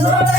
Mama,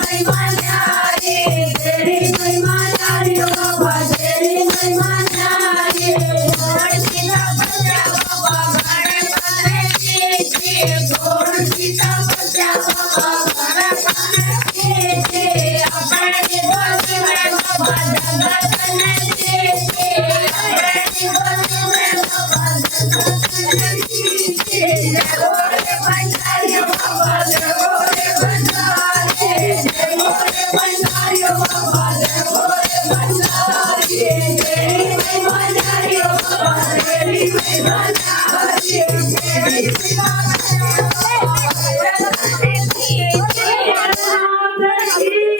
my life. Hey!